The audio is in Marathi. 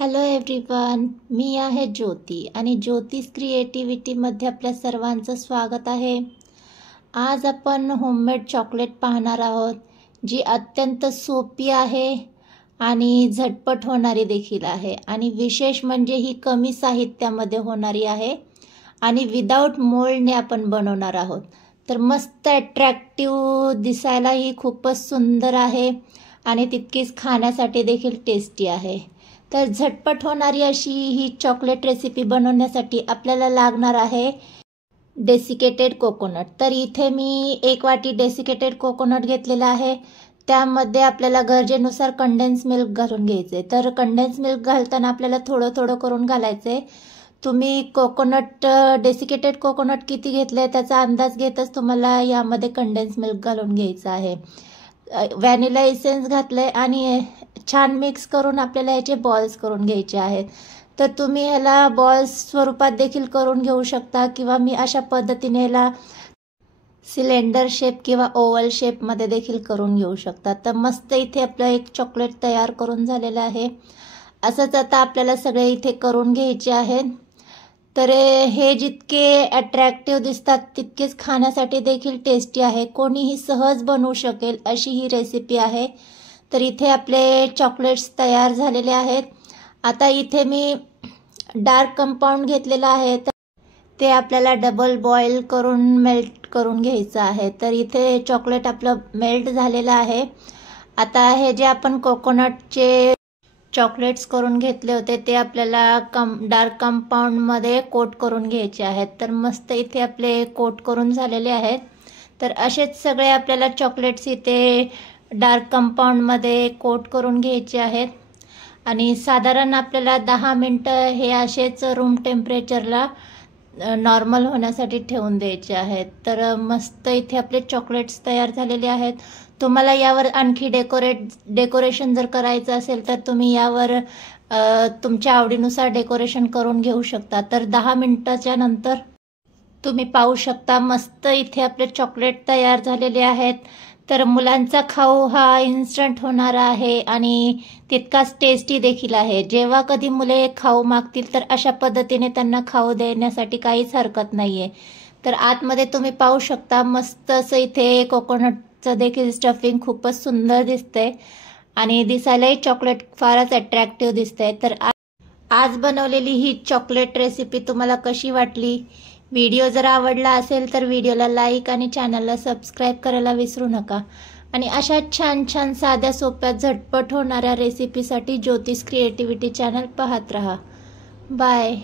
हॅलो एव्हरीवन, मी आहे ज्योती आणि ज्योतिष क्रिएटिव्हिटीमध्ये आपल्या सर्वांचं स्वागत आहे। आज आपण होममेड चॉकलेट पाहणार आहोत, जी अत्यंत सोपी आहे आणि झटपट होणारी देखील आहे आणि विशेष म्हणजे ही कमी साहित्यामध्ये होणारी आहे आणि विदाऊट मोल्डने आपण बनवणार आहोत। तर मस्त अट्रॅक्टिव्ह दिसायला ही खूपच सुंदर आहे आणि तितकीच खाण्यासाठी देखील टेस्टी आहे। तर झटपट होणारी अशी ही चॉकलेट रेसिपी बनवण्यासाठी आपल्याला लागणार आहे डेसिकेटेड कोकोनट। तर इथे मी 1 वाटी डेसिकेटेड कोकोनट घेतलेला आहे। त्यामध्ये आपल्याला गरजेनुसार कंडेन्स मिल्क घालून घ्यायचे। तर कंडेन्स मिल्क घालताना आपल्याला थोडं थोडं करून घालायचे। तुम्ही कोकोनट डेसिकेटेड कोकोनट किती घेतले त्याचा अंदाज घेतच तुम्हाला यामध्ये कंडेन्स मिल्क घालून घ्यायचं आहे। व्हॅनिला एसेन्स घातले आणि छान मिक्स करून आपल्याला याचे बॉल्स करून घ्यायचे आहेत। तर तुम्ही ह्याला बॉल्स स्वरूपात देखील करून घेऊ शकता किंवा मी अशा पद्धतीने ह्याला सिलेंडर शेप किंवा ओव्हल शेपमध्ये देखील करून घेऊ शकता। तर मस्त इथे आपलं एक चॉकलेट तयार करून झालेलं आहे। असंच आता आपल्याला सगळे इथे करून घ्यायचे आहेत। तर हे जितके अट्रॅक्टिव्ह दिसतात तितकेच खाण्यासाठी देखील टेस्टी आहे। कोणीही सहज बनवू शकेल अशी ही रेसिपी आहे। तर इथे आपले चॉकलेट्स तयार झालेले आहेत। आता इथे मी डार्क कंपाऊंड घेतलेला आहे, तर ते आपल्याला डबल बॉईल करून मेल्ट करून घ्यायचं आहे। तर इथे चॉकलेट आपलं मेल्ट झालेलं आहे। आता हे जे आपण कोकोनटचे चॉकलेट्स करून घेतले होते ते आपल्याला डार्क कंपाऊंडमध्ये कोट करून घ्यायचे आहेत। तर मस्त इथे आपले कोट करून झालेले आहेत। तर असेच सगळे आपल्याला चॉकलेट्स इथे डार्क कंपाऊंडमध्ये कोट करून घ्यायचे आहेत आणि साधारण आपल्याला 10 मिनिटं हे असेच रूम टेम्परेचरला नॉर्मल होण्यासाठी ठेवून द्यायचे आहेत। तर मस्त इथे आपले चॉकलेट्स तयार झालेले आहेत। तुम्हाला यावर आणखी डेकोरेशन जर करायचं असेल तर तुम्ही यावर तुमच्या आवडीनुसार डेकोरेशन करून घेऊ शकता। तर 10 मिनिटाच्या नंतर तुम्ही पाहू शकता मस्त इथे आपले चॉकलेट तयार झालेले आहेत। तर मुलांचा खाऊ हा इन्स्टंट होणारा आहे आणि तितकाच टेस्टी देखील आहे। जेव्हा कधी मुले खाऊ मागतील तर अशा पद्धतीने त्यांना खाऊ देण्यासाठी काहीच हरकत नाहीये। तर आतमध्ये तुम्ही पाहू शकता मस्त असं इथे कोकोनटचं देखील स्टफिंग खूपच सुंदर दिसतंय आणि दिसायलाही चॉकलेट फारच अट्रॅक्टिव्ह दिसतंय। तर आज बनवलेली ही चॉकलेट रेसिपी तुम्हाला कशी वाटली? व्हिडिओ जर आवडला असेल तर व्हिडिओला लाईक आणि चॅनलला सबस्क्राईब करायला विसरू नका आणि अशा छान छान साध्या सोप्या झटपट होणाऱ्या रेसिपीसाठी ज्योतिष क्रिएटिव्हिटी चॅनल पाहत रहा। बाय।